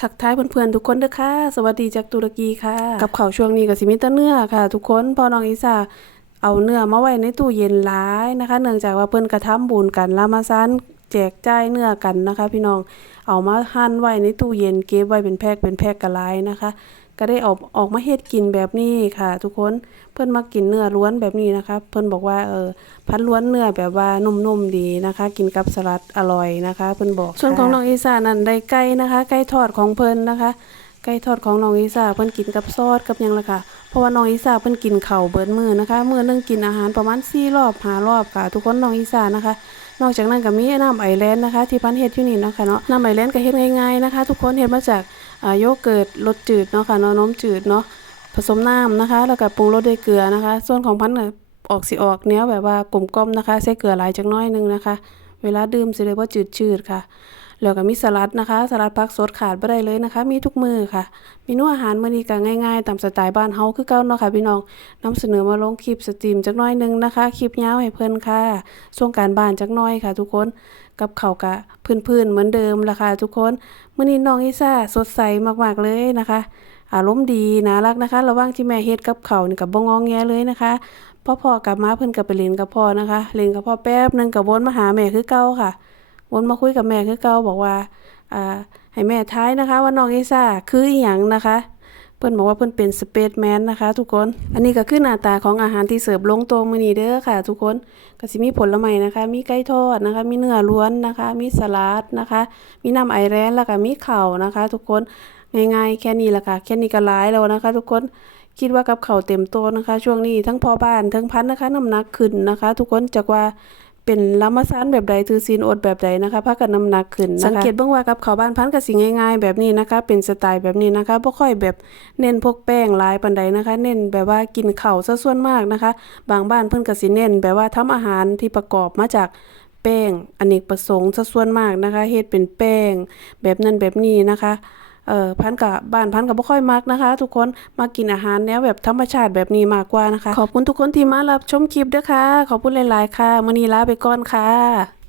ทักทายเพื่อนๆทุกคนเด้อค่ะ สวัสดีจากตุรกีค่ะ กับข่าวช่วงนี้กับซิมิเตเนื้อค่ะ ทุกคนพอน้องอิสาเอาเนื้อมาไว้ในตู้เย็นร้ายนะคะ เนื่องจากว่าเพื่อนกระทำบุญกันลามาซันแจกจ่ายเนื้อกันนะคะ พี่น้องเอามาหั่นไว้ในตู้เย็นเก็บไว้เป็นแพ็คเป็นแพ็คกะไรนะคะ ก็ได้ออกออกมาเฮ็ดกินแบบนี้ค่ะ ทุกคนเพิ่อนมากินเนื้อล้วนแบบนี้นะคะ เพิ่อนบอกว่าเออพันล้วนเนื้อแบบว่านุ่มๆดีนะคะ กินกับสลัดอร่อยนะคะ เพิ่อนบอก ส่วนของน้องอีสานั้นได้ไก่นะคะไก่ทอดของเพิ่อนนะคะไก่ทอดของน้องอีสาเพิ่อนกินกับซอสกับยังล่ะค่ะเพราะว่าน้องอีสาเพิ่อนกินเข้าเบิดมือนะคะมื้อนึงกินอาหารประมาณ4รอบ5รอบค่ะ ทุกคนน้องอีสานะคะนอกจากนั้นก็มีน้ำไอแลนด์นะคะ ที่พันเฮ็ดอยู่นี่เนาะค่ะเนาะน้ำไอแลนด์ก็เฮ็ดง่ายๆนะคะ ทุกคนเฮ็ดมาจาก โยเกิร์ตรสจืดเนาะค่ะเนาะนมจืดเนาะผสมน้ำนะคะ แล้วก็ปรุงรสด้วยเกลือนะคะ ส่วนของพันธุ์ออกสิออกเนี้ยแบบว่ากลมกลมนะคะ ใส่เกลือหลายจักน้อยหนึงนะคะ เวลาดื่มสิได้บ่าจืดชืดค่ะ แล้วก็มีสลัดนะคะ สลัดผักสดขาดบ่ได้เลยนะคะ มีทุกมือค่ะเมนูอาหารมื้อนี้ก็ง่ายๆตามสไตล์บ้านเฮาคือเก่าเนาะค่ะพี่น้องนำเสนอมาลงคลิปสตรีมจักน้อยนึงนะคะ คลิปยาวให้เพิ่นค่ะส่งการบ้านจักน้อยค่ะ ทุกคนกับเขากะพื้นๆเหมือนเดิมละค่ะทุกคนมื้อนี้น้องอิซ่าสดใสมากๆเลยนะคะ อารมณ์ดีน่ารักนะคะ ระว่างที่แม่เฮ็ดกับเขานี่ก็บ่งองแงเลยนะคะพ่อพ่อกลับมาเพิ่นก็ไปเล่นกับพ่อนะคะเล่นกับพ่อแป๊บหนึงก็วนมาหาแม่คือเก่าค่ะ วนมาคุยกับแม่คือเก่าบอกว่าอ่าให้แม่ท้ายนะคะ ว่าน้องเอซ่าคืออีหยังนะคะเพิ่นบอกว่าเพิ่นเป็นสเปซแมนนะคะ ทุกคน อันนี้ก็คือหน้าตาของอาหารที่เสิร์ฟลงโต๊ะมื้อนี้เด้อค่ะ ทุกคนก็สิมีผลไม้นะคะ มีไก่ทอดนะคะ มีเนื้อล้วนนะคะ มีสลัดนะคะ มีน้ำไอแลนด์แล้วก็มีข้าวนะคะ ทุกคน ง่ายๆ แค่นี้ละค่ะ แค่นี้ก็หลายแล้วนะคะ ทุกคนคิดว่ากับเข้าเต็มโต๊ะนะคะ ช่วงนี้ทั้งพ่อบ้านทั้งพันนะคะน้ำหนักขึ้นนะคะ ทุกคนจากว่าเป็นลามาซานแบบใดถือศีลอดแบบใดนะคะพากันน้ำหนักขึ้นนะคะสังเกตเบิ่งว่ากับเขาบ้านพันก็สิง่าย ๆ แบบนี้นะคะ เป็นสไตล์แบบนี้นะคะบ่ค่อยแบบเน้นพวกแป้งหลายปานใดนะคะ เน้นแบบว่ากินเข้าซะส่วนมากนะคะ บางบ้านเพิ่นก็สิเน้นแบบว่าทำอาหารที่ประกอบมาจากแป้งอเนกประสงค์ซะส่วนมากนะคะเฮ็ดเป็นแป้งแบบนั้นแบบนี้นะคะ เออพันกับบ้านพันกับบ่ค่อยมักนะคะ ทุกคนมากินอาหารแนวแบบธรรมชาติแบบนี้มากกว่านะคะ ขอบคุณทุกคนที่มารับชมคลิปด้วยค่ะ ขอบคุณหลาย ๆ ค่ะมื้อนี้ลาไปก่อนค่ะ